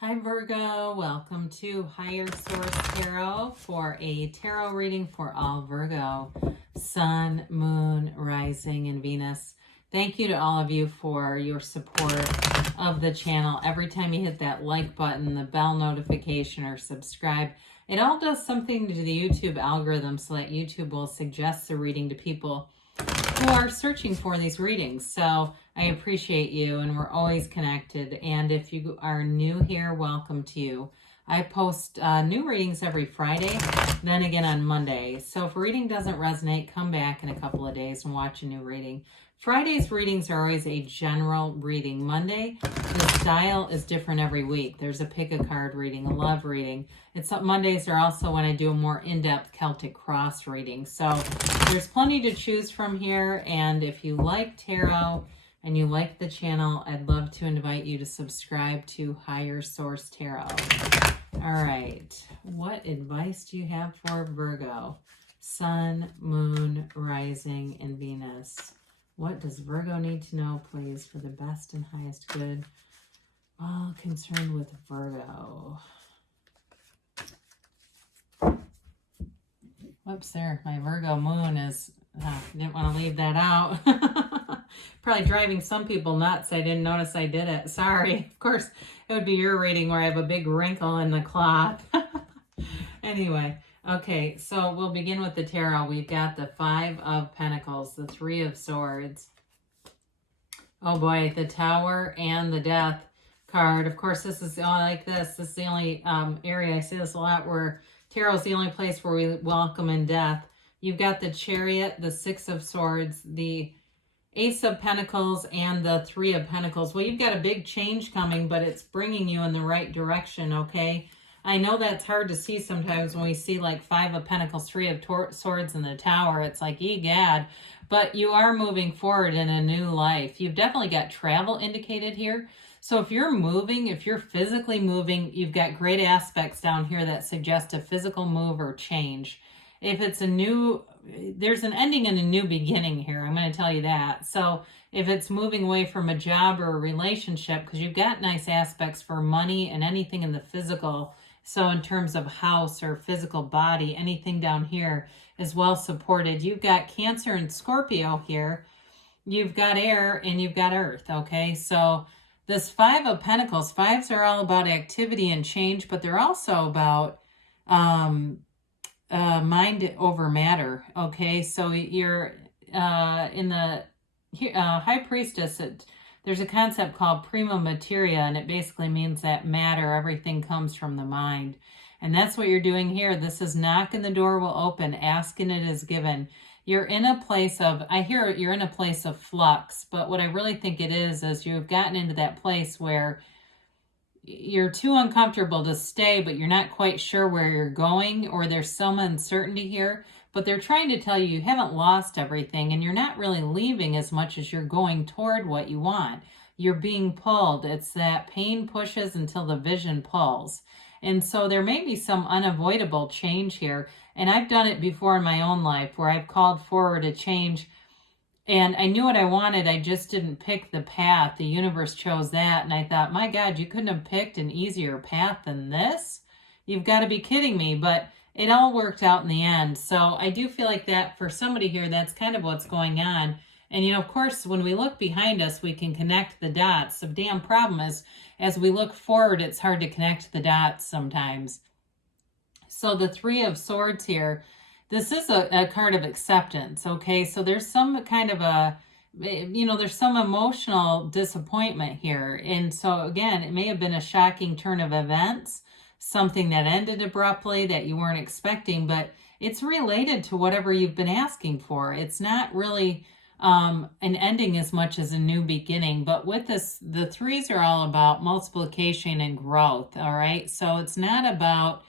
Hi Virgo, welcome to Higher Source Tarot for a tarot reading for all Virgo, Sun, Moon, Rising, and Venus. Thank you to all of you for your support of the channel. Every time you hit that like button, the bell notification, or subscribe, it all does something to the YouTube algorithm so that YouTube will suggest the reading to people who are searching for these readings. So I appreciate you, and we're always connected. And if you are new here, welcome to you. I post new readings every Friday, then again on Monday. So if a reading doesn't resonate, come back in a couple of days and watch a new reading. Friday's readings are always a general reading. Monday, the style is different every week. There's a pick a card reading, a love reading. Mondays are also when I do a more in-depth Celtic cross reading. So there's plenty to choose from here. And if you like tarot and you like the channel, I'd love to invite you to subscribe to Higher Source Tarot. All right, what advice do you have for Virgo? Sun, Moon, Rising, and Venus. What does Virgo need to know, please, for the best and highest good, all concerned with Virgo? Whoops, there. My Virgo moon is, didn't want to leave that out. Probably driving some people nuts. I didn't notice I did it. Sorry. Of course, it would be your reading where I have a big wrinkle in the cloth. Anyway, okay, so we'll begin with the tarot. We've got the Five of Pentacles, the Three of Swords. Oh boy, the Tower and the Death card. Of course, this is like this. This is the only area, I see this a lot, where tarot is the only place where we welcome in death. You've got the Chariot, the Six of Swords, the Ace of Pentacles, and the Three of Pentacles. Well, you've got a big change coming, but it's bringing you in the right direction, okay? I know that's hard to see sometimes when we see like Five of Pentacles, Three of Swords, and the Tower. It's like, egad. But you are moving forward in a new life. You've definitely got travel indicated here. So if you're moving, if you're physically moving, you've got great aspects down here that suggest a physical move or change. If it's a new, there's an ending and a new beginning here. I'm going to tell you that. So if it's moving away from a job or a relationship, because you've got nice aspects for money and anything in the physical. So in terms of house or physical body, anything down here is well supported. You've got Cancer and Scorpio here. You've got air and you've got earth. Okay. So this Five of Pentacles, fives are all about activity and change, but they're also about, mind over matter. Okay, so you're in the High Priestess. There's a concept called prima materia, and it basically means that matter, everything comes from the mind. And that's what you're doing here. This is knock and the door will open, ask and it is given. You're in a place of, I hear you're in a place of flux, but what I really think it is you've gotten into that place where you're too uncomfortable to stay, but you're not quite sure where you're going, or there's some uncertainty here, but they're trying to tell you haven't lost everything, and you're not really leaving as much as you're going toward what you want. You're being pulled. It's that pain pushes until the vision pulls. And so there may be some unavoidable change here. And I've done it before in my own life where I've called forward a change and I knew what I wanted. I just didn't pick the path. The universe chose that. And I thought, my God, you couldn't have picked an easier path than this? You've got to be kidding me. But it all worked out in the end. So I do feel like that for somebody here, that's kind of what's going on. And, you know, of course, when we look behind us, we can connect the dots. The damn problem is, as we look forward, it's hard to connect the dots sometimes. So the Three of Swords here, this is a card of acceptance, okay? So there's some kind of there's some emotional disappointment here. And so, again, it may have been a shocking turn of events, something that ended abruptly that you weren't expecting, but it's related to whatever you've been asking for. It's not really an ending as much as a new beginning. But with this, the threes are all about multiplication and growth, all right? So it's not about,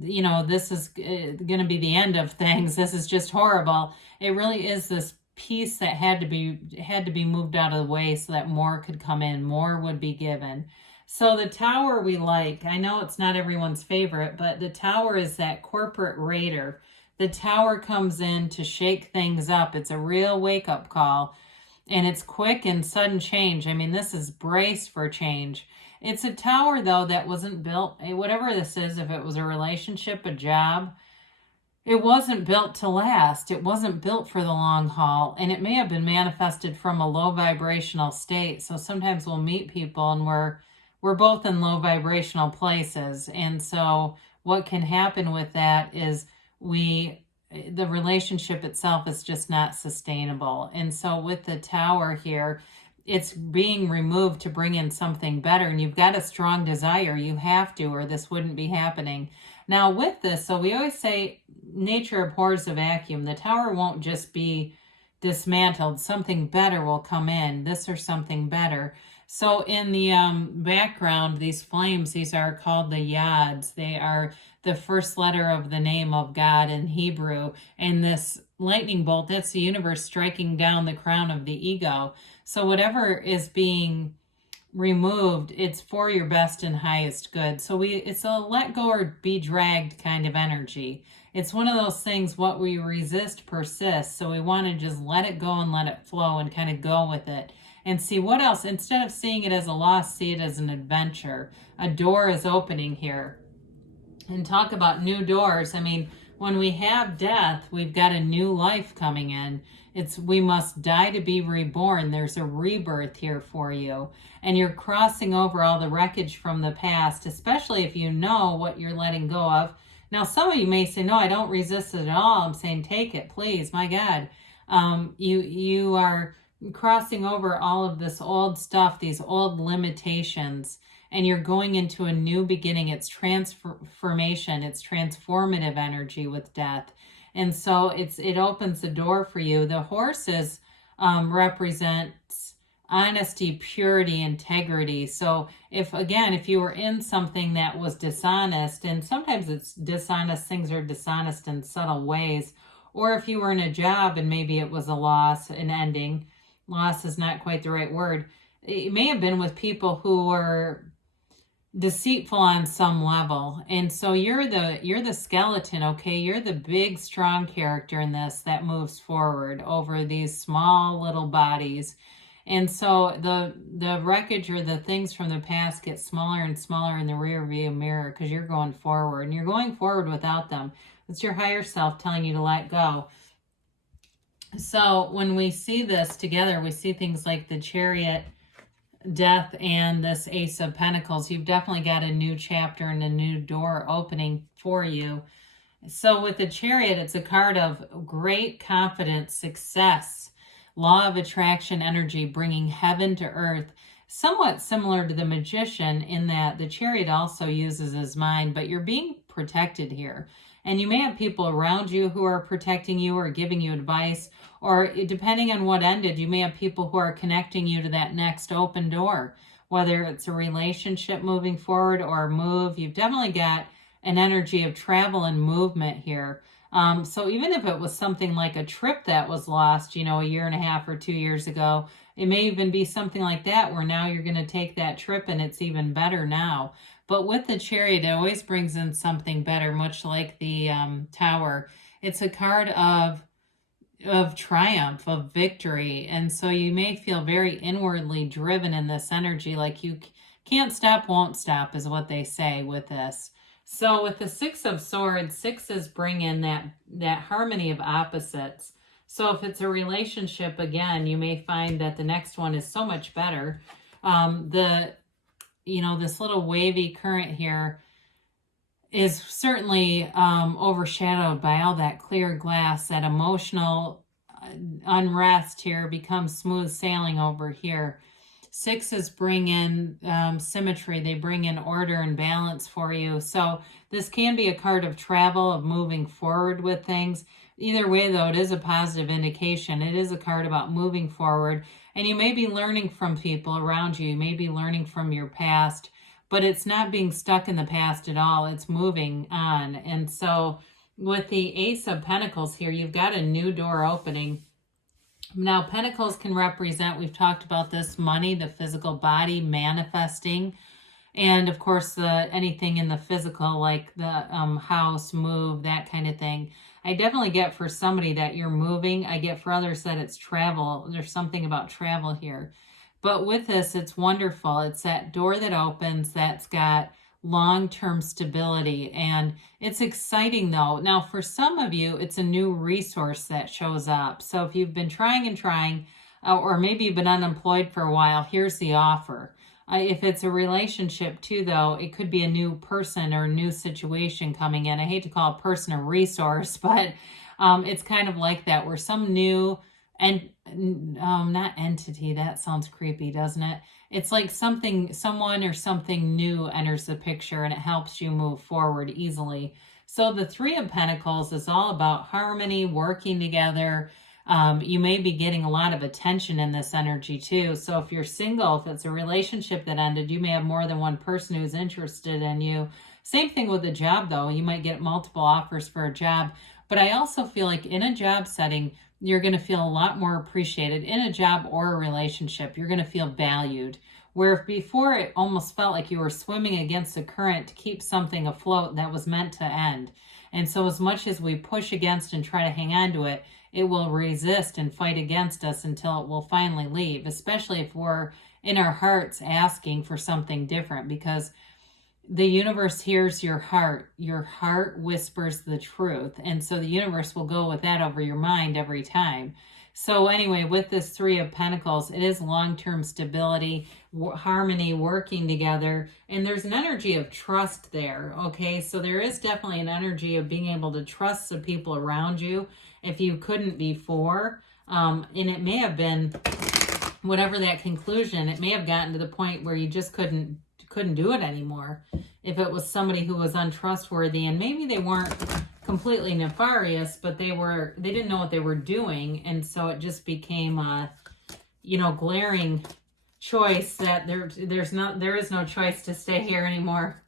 you know, this is going to be the end of things. This is just horrible. It really is this piece that had to be moved out of the way so that more could come in, more would be given. So the Tower we like. I know it's not everyone's favorite, but the Tower is that corporate raider. The Tower comes in to shake things up. It's a real wake-up call, and it's quick and sudden change. I mean, this is brace for change. It's a tower, though, that wasn't built, whatever this is, if it was a relationship, a job, it wasn't built to last. It wasn't built for the long haul, and it may have been manifested from a low vibrational state. So sometimes we'll meet people and we're both in low vibrational places. And so what can happen with that is the relationship itself is just not sustainable. And so with the tower here, it's being removed to bring in something better. And you've got a strong desire. You have to, or this wouldn't be happening. Now with this, so we always say nature abhors a vacuum. The tower won't just be dismantled. Something better will come in, this or something better. So in the background, these flames, these are called the yads. They are the first letter of the name of God in Hebrew. And this lightning bolt, that's the universe striking down the crown of the ego. So whatever is being removed, it's for your best and highest good. So it's a let go or be dragged kind of energy. It's one of those things, what we resist persists. So we want to just let it go and let it flow and kind of go with it and see what else. Instead of seeing it as a loss, see it as an adventure. A door is opening here. And talk about new doors. I mean, when we have death, we've got a new life coming in. We must die to be reborn. There's a rebirth here for you. And you're crossing over all the wreckage from the past, especially if you know what you're letting go of. Now, some of you may say, no, I don't resist it at all. I'm saying, take it, please. My God. You are crossing over all of this old stuff, these old limitations, and you're going into a new beginning. It's transformation. It's transformative energy with death. And so it opens the door for you. The horses represents honesty, purity, integrity. So if you were in something that was dishonest, and sometimes it's dishonest, things are dishonest in subtle ways, or if you were in a job and maybe it was a loss, an ending, loss is not quite the right word. It may have been with people who were deceitful on some level. And so you're the skeleton, okay? You're the big, strong character in this that moves forward over these small little bodies. And so the wreckage or the things from the past get smaller and smaller in the rear view mirror because you're going forward, and you're going forward without them. It's your higher self telling you to let go. So when we see this together, we see things like the chariot, death, and this Ace of Pentacles. You've definitely got a new chapter and a new door opening for you. So with the chariot, it's a card of great confidence, success, law of attraction energy, bringing heaven to earth. Somewhat similar to the magician in that the chariot also uses his mind, but you're being protected here. And you may have people around you who are protecting you or giving you advice, or depending on what ended, you may have people who are connecting you to that next open door, whether it's a relationship moving forward or a move. You've definitely got an energy of travel and movement here. So even if it was something like a trip that was lost, a year and a half or 2 years ago, it may even be something like that where now you're going to take that trip and it's even better now. But with the chariot, it always brings in something better, much like the tower. It's a card of triumph, of victory. And so you may feel very inwardly driven in this energy, like you can't stop, won't stop is what they say with this. So with the Six of Swords, sixes bring in that harmony of opposites. So if it's a relationship, again, you may find that the next one is so much better. This little wavy current here is certainly overshadowed by all that clear glass. That emotional unrest here becomes smooth sailing over here. Sixes bring in symmetry. They bring in order and balance for you. So this can be a card of travel, of moving forward with things. Either way, though, it is a positive indication. It is a card about moving forward. And you may be learning from people around you. You may be learning from your past. But it's not being stuck in the past at all. It's moving on. And so with the Ace of Pentacles here, you've got a new door opening. Now, Pentacles can represent, we've talked about this, money, the physical body, manifesting. And of course, anything in the physical, like the house, move, that kind of thing. I definitely get for somebody that you're moving. I get for others that it's travel. There's something about travel here. But with this, it's wonderful. It's that door that opens that's got long-term stability. And it's exciting though. Now, for some of you, it's a new resource that shows up. So if you've been trying and trying, or maybe you've been unemployed for a while, here's the offer. If it's a relationship too, though, it could be a new person or a new situation coming in. I hate to call a person a resource, but it's kind of like that, where some new, and not entity, that sounds creepy, doesn't it? It's like someone or something new enters the picture and it helps you move forward easily. So the Three of Pentacles is all about harmony, working together. You may be getting a lot of attention in this energy too. So if you're single, if it's a relationship that ended, you may have more than one person who's interested in you. Same thing with a job though. You might get multiple offers for a job. But I also feel like in a job setting, you're going to feel a lot more appreciated. In a job or a relationship, you're going to feel valued. Where if before it almost felt like you were swimming against the current to keep something afloat that was meant to end. And so as much as we push against and try to hang on to it, it will resist and fight against us until it will finally leave, especially if we're in our hearts asking for something different, because the universe hears your heart. Your heart whispers the truth. And so the universe will go with that over your mind every time. So anyway, with this Three of Pentacles, it is long-term stability, harmony, working together. And there's an energy of trust there, okay? So there is definitely an energy of being able to trust the people around you if you couldn't before. And it may have been, whatever that conclusion, it may have gotten to the point where you just couldn't do it anymore. If it was somebody who was untrustworthy, and maybe they weren't completely nefarious, but they didn't know what they were doing, and so it just became a, glaring choice that there is no choice to stay here anymore.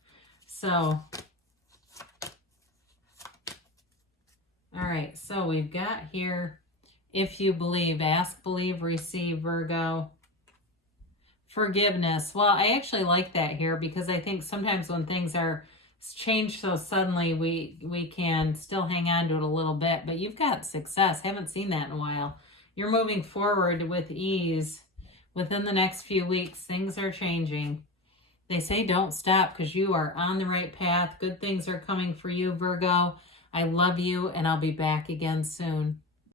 So, all right, so we've got here, if you believe, ask, believe, receive, Virgo. Forgiveness. Well, I actually like that here, because I think sometimes when things are changed so suddenly, we can still hang on to it a little bit. But you've got success. Haven't seen that in a while. You're moving forward with ease. Within the next few weeks, things are changing. They say don't stop, because you are on the right path. Good things are coming for you, Virgo. I love you, and I'll be back again soon.